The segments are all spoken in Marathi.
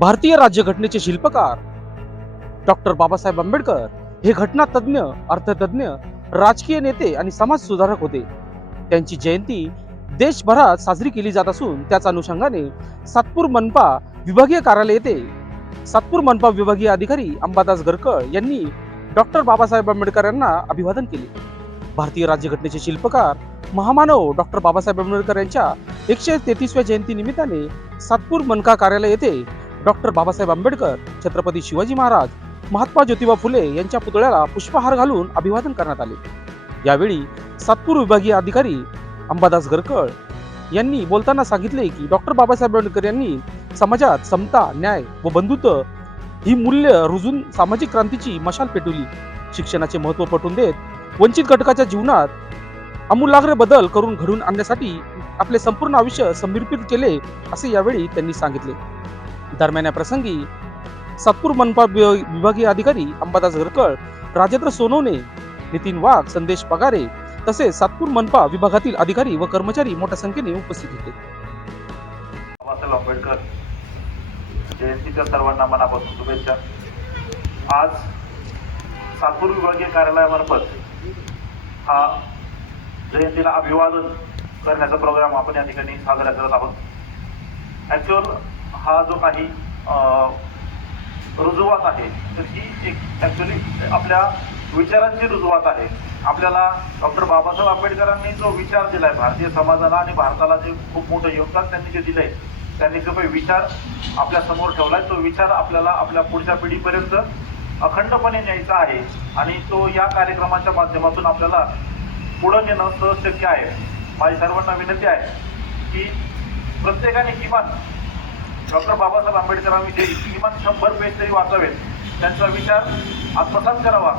भारतीय राज्यघटनेचे शिल्पकार डॉक्टर बाबासाहेब आंबेडकर हे घटना तज्ज्ञ, अर्थतज्ञ, राजकीय नेते आणि समाज सुधारक होते. त्यांची जयंती देशभरात साजरी केली जात असून त्याच अनुषंगाने सातपूर मनपा विभागीय कार्यालय येथे सातपूर मनपा विभागीय अधिकारी अंबादास गरकळ यांनी डॉक्टर बाबासाहेब आंबेडकर यांना अभिवादन केले. भारतीय राज्यघटनेचे शिल्पकार महामानव डॉक्टर बाबासाहेब आंबेडकर यांच्या 133व्या जयंती निमित्ताने सातपूर मनपा कार्यालय येथे डॉक्टर बाबासाहेब आंबेडकर, छत्रपती शिवाजी महाराज, महात्मा ज्योतिबा फुले यांच्या पुतळ्याला पुष्पहार घालून अभिवादन करण्यात आले. यावेळी सातपूर विभागीय अधिकारी अंबादास गरकळ यांनी बोलताना सांगितले की डॉक्टर बाबासाहेब आंबेडकर यांनी समाजात समता, न्याय व बंधुत्व ही मूल्य रुजून सामाजिक क्रांतीची मशाल पेटवली. शिक्षणाचे महत्त्व पटवून देत वंचित घटकाच्या जीवनात आमूलाग्र बदल करून घडवून आणण्यासाठी आपले संपूर्ण आयुष्य समर्पित केले, असे यावेळी त्यांनी सांगितले. दरम्यान या प्रसंगी सातपूर मनपा विभागीय अधिकारी अंबादास गरकळ, राजेंद्र सोनवणे, नितीन वाघ, संदेश पगारे तसेच सातपूर मनपा विभागातील अधिकारी व कर्मचारी मोठ्या संख्येने उपस्थित होते. बाबासाहेब आंबेडकर जयंतीच्या सर्वांना मनापासून शुभेच्छा. आज सातपूर विभागीय कार्यालयामार्फत हा जयंतीला अभिवादन करण्याचा प्रोग्राम आपण या ठिकाणी साजरा करत आहोत. ॲक्च्युअल हा जो काही रुजुवात आहे तर ही एक ॲक्च्युली आपल्या विचारांची रुजुवात आहे. आपल्याला डॉक्टर बाबासाहेब आंबेडकरांनी जो विचार दिलाय भारतीय समाजाला आणि भारताला, जे खूप मोठं योगदान त्यांनी जे दिलंय, त्यांनी जो काही विचार आपल्या समोर ठेवलाय तो विचार आपल्याला आपल्या पुढच्या पिढीपर्यंत अखंडपणे न्यायचा आहे आणि तो या कार्यक्रमाच्या माध्यमातून आपल्याला पुढे नेणं सहज शक्य आहे. माझी सर्वांना विनंती आहे की प्रत्येकाने किमान डॉक्टर बाबासाहेब आंबेडकरांविषयी किमान 100 पेज तरी वाचावेत, त्यांचा विचार आत्मसात करावा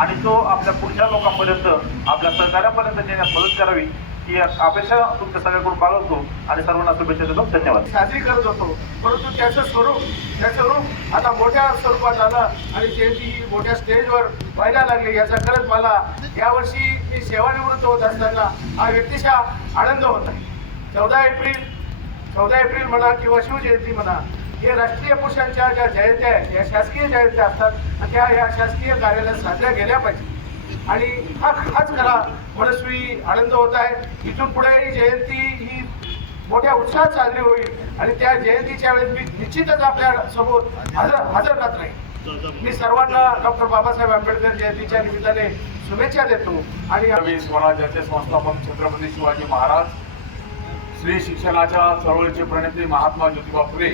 आणि तो आपल्या पुढच्या लोकांपर्यंत, आपल्या सहकार्यापर्यंत नेण्यास मदत करावी ही अपेक्षा तुमच्या सगळ्यांकडून बाळगतो आणि सर्वांना शुभेच्छा देतो. धन्यवाद. साजरी करत होतो, परंतु त्याचं रूप आता मोठ्या स्वरूपात आलं आणि जयंती मोठ्या स्टेजवर व्हायला लागली. याचा खरंच मला यावर्षी मी सेवानिवृत्त होत असताना हा व्यक्तिशः आनंद होत आहे. 14 एप्रिल म्हणा किंवा शिवजयंती म्हणा, हे राष्ट्रीय पुरुषांच्या ज्या जयंत्या आहेत, या शासकीय जयंत्या असतात आणि त्या या शासकीय कार्यालयात साजऱ्या गेल्या पाहिजे आणि हाच खरा मनस्वी आनंद होत आहे. इथून पुढे ही जयंती ही मोठ्या उत्साहात साजरी होईल आणि त्या जयंतीच्या वेळेस मी निश्चितच आपल्या सोबत हजर राहत राहील. मी सर्वांना डॉक्टर बाबासाहेब आंबेडकर जयंतीच्या निमित्ताने शुभेच्छा देतो. आणि स्वराज्याचे संस्थापक छत्रपती शिवाजी महाराज, स्त्री शिक्षणाच्या चळवळीचे प्रणेते महात्मा ज्योतिबा फुले,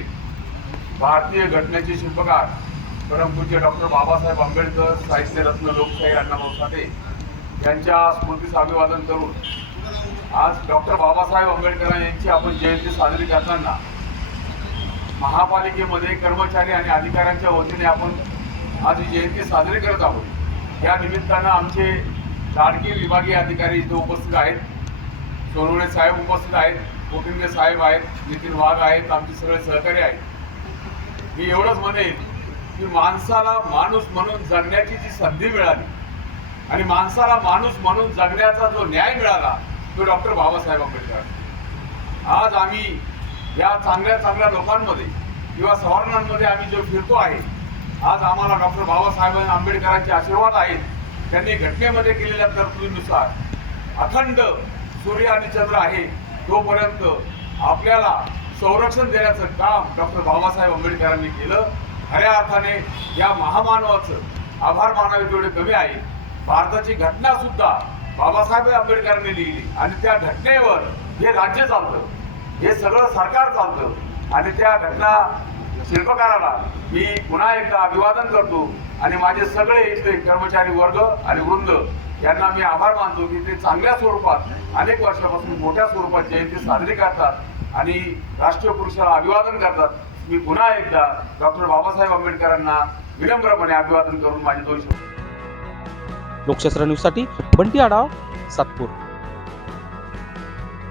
भारतीय घटनेचे शिल्पकार परमपूज्य डॉक्टर बाबासाहेब आंबेडकर, साहित्यरत्न लोकशाही अण्णाभाऊ साठे यांच्या स्मृतीस अभिवादन करून आज डॉक्टर बाबासाहेब आंबेडकर यांची आपण जयंती साजरी करताना महापालिकेमध्ये कर्मचारी आणि अधिकाऱ्यांच्या वतीने आपण आज ही जयंती साजरी करत आहोत. या निमित्तानं आमचे लाडके विभागीय अधिकारी इथे उपस्थित आहेत, सोनवणे साहेब उपस्थित आहेत, कोटिंबे साहेब आहेत, नितीन वाघ आहेत, आमचे सगळे सहकारी आहेत. मी एवढंच म्हणेन की माणसाला माणूस म्हणून जगण्याची जी संधी मिळाली आणि माणसाला माणूस म्हणून जगण्याचा जो न्याय मिळाला तो डॉक्टर बाबासाहेब आंबेडकर. आज आम्ही या चांगल्या लोकांमध्ये किंवा सवर्णांमध्ये आम्ही जो फिरतो आहे, आज आम्हाला डॉक्टर बाबासाहेब आंबेडकरांचे आशीर्वाद आहेत. त्यांनी घटनेमध्ये केलेल्या तरतुदीनुसार अखंड सूर्य आणि चंद्र आहे तोपर्यंत आपल्याला संरक्षण देण्याचं काम डॉक्टर बाबासाहेब आंबेडकरांनी केलं. खऱ्या अर्थाने या महामानवाचं आभार मानावे तेवढे कमी आहे. भारताची घटना सुद्धा बाबासाहेब आंबेडकरांनी लिहिली आणि त्या घटनेवर हे राज्य चालतं, हे सगळं सरकार चालतं आणि त्या घटना शिल्पकाराला मी पुन्हा एकदा अभिवादन करतो आणि माझे सगळे इथले कर्मचारी वर्ग आणि वृंद यांना मी आभार मानतो की ते चांगल्या स्वरूपात अनेक वर्षापासून मोठ्या स्वरूपात जयंती साजरी करतात आणि राष्ट्रीय पुरुषाला अभिवादन करतात. मी पुन्हा एकदा डॉक्टर बाबासाहेब आंबेडकरांना विनम्रपणे अभिवादन करून माझे 2 शब्द. लोकशास्त्र न्यूजसाठी बंटी आढाव, सातपूर.